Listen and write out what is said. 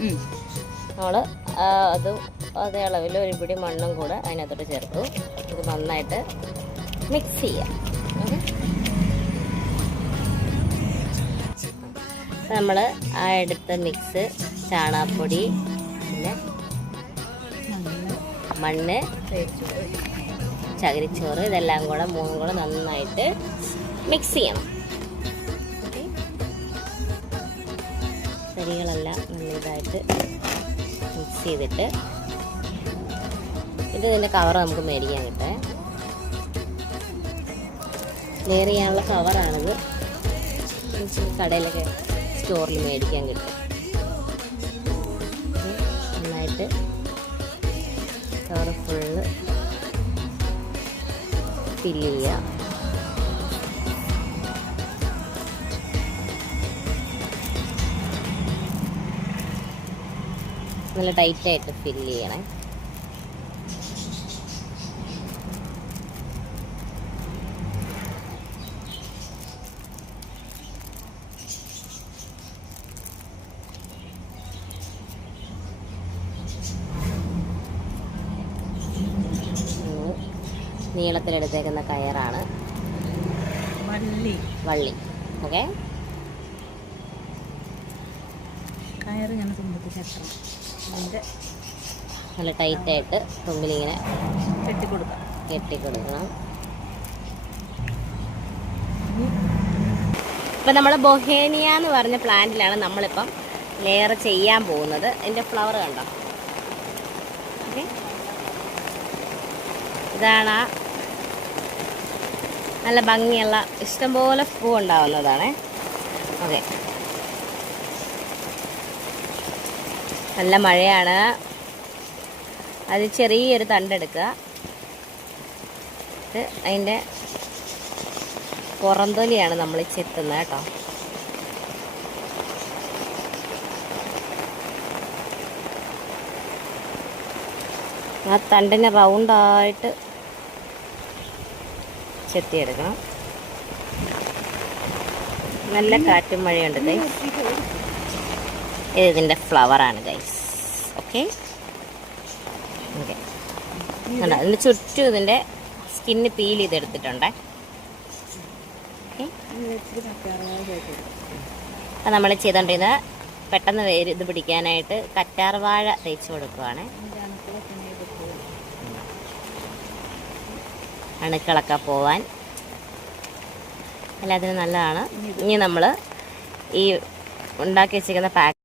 നമ്മൾ അതേ അളവിൽ ഒരു പിടി മണ്ണും കൂടെ അതിനകത്തോട്ട് ചേർത്തു. ഇത് നന്നായിട്ട് മിക്സ് ചെയ്യാം. നമ്മൾ ആ എടുത്ത മിക്സ് ചാണകപ്പൊടി, പിന്നെ മണ്ണ്, ചകിരിച്ചോറ്, ഇതെല്ലാം കൂടെ മൂന്നും കൂടെ നന്നായിട്ട് മിക്സ് ചെയ്യണം. തരികളെല്ലാം നല്ലതായിട്ട് മിക്സ് ചെയ്തിട്ട് ഇതിൻ്റെ കവർ നമുക്ക് മേടിക്കാൻ കിട്ടേ. ലെയർ ചെയ്യാനുള്ള കവറാണിത്. കടയിലൊക്കെ സ്റ്റോറിൽ മേടിക്കാൻ കിട്ടും. നന്നായിട്ട് കവർ ഫുള്ള് ഫില്ല് ചെയ്യുക. നല്ല ടൈറ്റായിട്ട് ഫില്ല് ചെയ്യണേ. നീളത്തിലെടുത്തേക്കുന്ന കയറാണ് വള്ളി. ഓക്കെ, കയറ് ഞാൻ തുമ്പത്ത് നല്ല ടൈറ്റായിട്ട് തുമ്പിലിങ്ങനെ കെട്ടിക്കൊടുക്കണം. ഇപ്പം നമ്മൾ ബൊഹേനിയ എന്ന് പറഞ്ഞ പ്ലാന്റിലാണ് നമ്മളിപ്പം ലെയർ ചെയ്യാൻ പോകുന്നത്. ഇതിൻ്റെ ഫ്ലവർ കണ്ടോ? ഓക്കെ, ഇതാണ് നല്ല ഭംഗിയുള്ള ഇഷ്ടംപോലെ പൂ ഉണ്ടാവുന്നതാണ്. ഓക്കെ, നല്ല മഴയാണ്. അത് ചെറിയൊരു തണ്ടെടുക്കുക. അതിൻ്റെ പുറന്തൊലിയാണ് നമ്മൾ ചെത്തുന്നത് കേട്ടോ. ആ തണ്ടിനെ റൗണ്ടായിട്ട് ചെത്തിയെടുക്കണം. നല്ല കാറ്റും മഴയുണ്ട് ഗൈസ്. ഇതിൻ്റെ ഫ്ലവറാണ് ഗൈസ്. ഓക്കെ ഓക്കെ, അതിന് ചുറ്റും ഇതിൻ്റെ സ്കിന്ന് പീൽ ചെയ്തെടുത്തിട്ടുണ്ടേ. ഓക്കെ, അപ്പം നമ്മൾ ചെയ്തുകൊണ്ടിരുന്നത് പെട്ടെന്ന് ഇത് പിടിക്കാനായിട്ട് കറ്റാർവാഴ തേച്ച് കൊടുക്കുവാണ്. അണുക്കളൊക്കെ പോവാൻ എല്ലാത്തിനും നല്ലതാണ്. ഇനി നമ്മൾ ഈ ഉണ്ടാക്കി വെച്ചിരിക്കുന്ന പാക്ക്